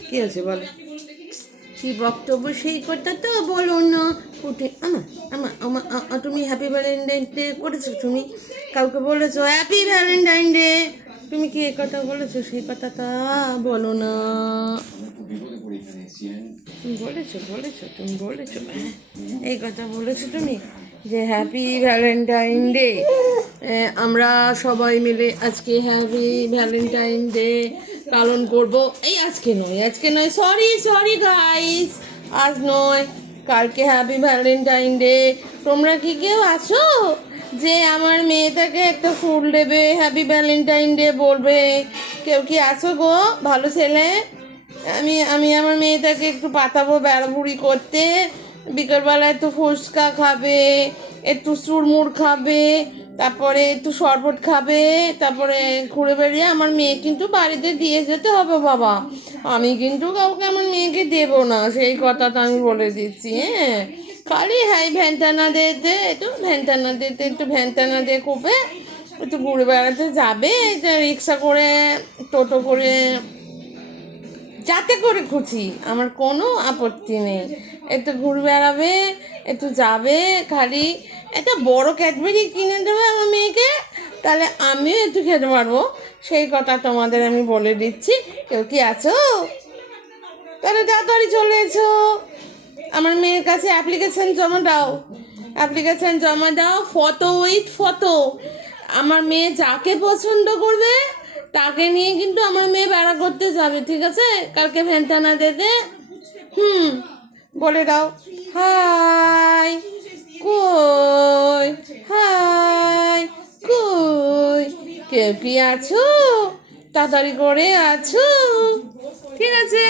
কি আছে বলো? কি বক্তব্য সেই কথা তো বলো না। উঠে আমা আমা আমা তুমি হ্যাপি ভ্যালেন্টাইন ডে করেছ? তুমি কাউকে বলেছ হ্যাপি ভ্যালেন্টাইন ডে তুমি কি এই কথা বলেছ? সেই কথাটা বলো না। বলেছ বলেছ তুমি বলেছ হ্যাঁ, এই কথা বলেছ তুমি যে হ্যাপি ভ্যালেন্টাইন ডে আমরা সবাই মিলে আজকে হ্যাপি ভ্যালেন্টাইন ডে পালন করব। এই আজকে নয় আজকে নয় সরি সরি গাইস আজ নয়, কালকে হ্যাপি ভ্যালেন্টাইন ডে। তোমরা কি কেউ আছো যে আমার মেয়েটাকে একটা ফুল দেবে হ্যাপি ভ্যালেন্টাইন ডে বলবে? কেউ কি আছো গো, ভালো ছেলে? আমি আমি আমার মেয়েটাকে একটু পাঠাবো বেড়াবুড়ি করতে। বিকেলবেলা একটু ফুচকা খাবে, একটু চুরমুর খাবে। তারপরে একটু শরবত খাবে, তারপরে ঘুরে বেরিয়ে আমার মেয়ে কিন্তু বাড়িতে দিয়ে যেতে হবে বাবা। আমি কিন্তু কাউকে, আমার মেয়েকে দেবো না, সেই কথাটা আমি বলে দিচ্ছি হ্যাঁ। খালি হাই ভ্যানটানা দিতে একটু ভ্যানটানা দিতে একটু ভ্যানটানা দিয়ে কোপে একটু ঘুরে বেড়াতে যাবে রিক্সা করে, টোটো করে। যাতে করে খুশি আমার কোনো আপত্তি নেই। একটু ঘুরে বেড়াবে, একটু যাবে, খালি একটা বড় ক্যাডবেরি কিনে দেবে আমার মেয়েকে, তাহলে আমিও একটু খেতে পারব। সেই কথা তোমাদের আমি বলে দিচ্ছি। কেউ কি আছো? তাহলে তাড়াতাড়ি চলে এসো। আমার মেয়ের কাছে অ্যাপ্লিকেশন জমা দাও। অ্যাপ্লিকেশন জমা দাও ফটো উইথ ফটো আমার মেয়ে যাকে পছন্দ করবে, তাকে নিয়ে কিন্তু আমার মেয়ে বেড়া করতে যাবে, ঠিক আছে? কালকে ভ্যানটানা দেতে। হুম, বলে দাও। হাই কেউ কি আছো? তাড়াতাড়ি করে আছো। ঠিক আছে।